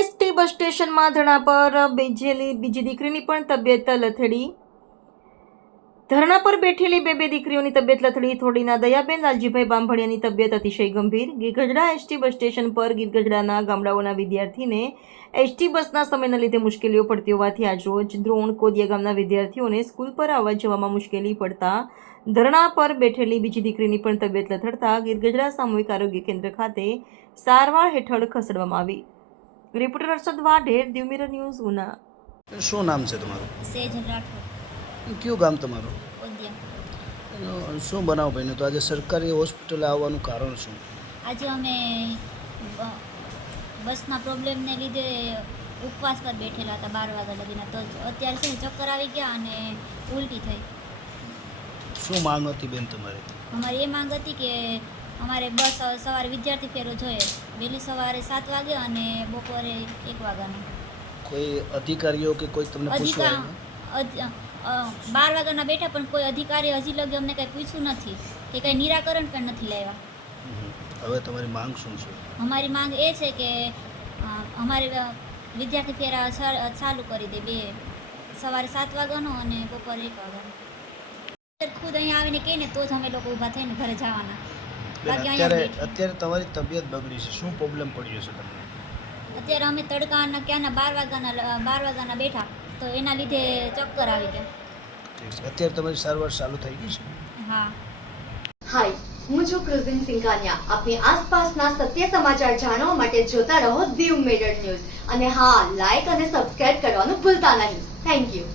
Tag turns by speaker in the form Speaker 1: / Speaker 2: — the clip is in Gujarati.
Speaker 1: બસ સ્ટેશનમાં ધરણા પર બેજેલી બીજી દીકરીની પણ તબિયત લથડી. ધરણા પર બેઠેલી બે બે દીકરીઓની તબિયત લથડી. થોડીના દયાબેન, લાલજીભાઈ બાંભણિયાની તબિયત અતિશય ગંભીર. ગીરગઢડા એસટી બસ સ્ટેશન પર ગીરગઢડાના ગામડાઓના વિદ્યાર્થીને એસટી બસના સમયના લીધે મુશ્કેલીઓ પડતી હોવાથી આજરોજ દ્રોણ કોદિયા ગામના વિદ્યાર્થીઓને સ્કૂલ પર આવવા જવામાં મુશ્કેલી પડતા ધરણા પર બેઠેલી બીજી દીકરીની પણ તબિયત લથડતા ગીરગઢડા સામૂહિક આરોગ્ય કેન્દ્ર ખાતે સારવાર હેઠળ ખસેડવામાં આવી. Reporter Arshad Vadher Divmir news Una.
Speaker 2: શું નામ છે તમારું?
Speaker 3: સેજ રાઠોડ.
Speaker 2: કયું ગામ તમારું?
Speaker 3: ઉદ્યા
Speaker 2: શું બનાવ બન્યો તો આજે સરકારી હોસ્પિટલે આવવાનું કારણ શું?
Speaker 3: આજે અમે બસના પ્રોબ્લેમને લીધે ઉપવાસ પર બેઠેલા હતા બાર વાગ્યા લગીના. તો અત્યારે છે ચક્કર આવી ગયા અને ઉલટી થઈ.
Speaker 2: શું માંગ હતી બેન તમારી?
Speaker 3: અમારી એ માંગ હતી કે અમારે બસ સવારે વિદ્યાર્થી ફેરો જોઈએ. વહેલી સવારે સાત વાગે અને બપોરે એક વાગ્યાનો.
Speaker 2: કોઈ અધિકારીઓ કે કોઈ તમને
Speaker 3: અધિકાર બાર વાગ્યાના બેઠા પણ કોઈ અધિકારી હજી લગી અમને કંઈ પૂછ્યું નથી કે કંઈ નિરાકરણ પણ નથી લાવ્યા.
Speaker 2: હવે તમારી માંગ શું છે?
Speaker 3: અમારી માંગ એ છે કે અમારે વિદ્યાર્થી ફેરા ચાલુ કરી દે બે સવારે સાત વાગ્યાનો અને બપોરે એક વાગ્યાનો. ખુદ અહીંયા આવીને કહીને તો જ અમે લોકો ઊભા થઈને ઘરે જવાના.
Speaker 2: અત્યારે અત્યારે તમારી તબિયત બગડી છે. શું પ્રોબ્લેમ પડ્યો છે તમને?
Speaker 3: અત્યારે અમે તડકાના ક્યાંના બાર વાગ્યાના બાર વાગ્યાના બેઠા તો એના લીધે ચક્કર આવી ગયા
Speaker 2: અત્યારે તમારી સારવાર ચાલુ થઈ ગઈ છે?
Speaker 3: હા.
Speaker 4: હાય હું છું ક્રુઝિન સિંઘાનિયા. આપની આસપાસના સત્ય સમાચાર જાણવા માટે જોતા રહો દીવ મેડર ન્યૂઝ. અને હા લાઈક અને સબસ્ક્રાઇબ કરવાનું ભૂલતા નહીં. Thank you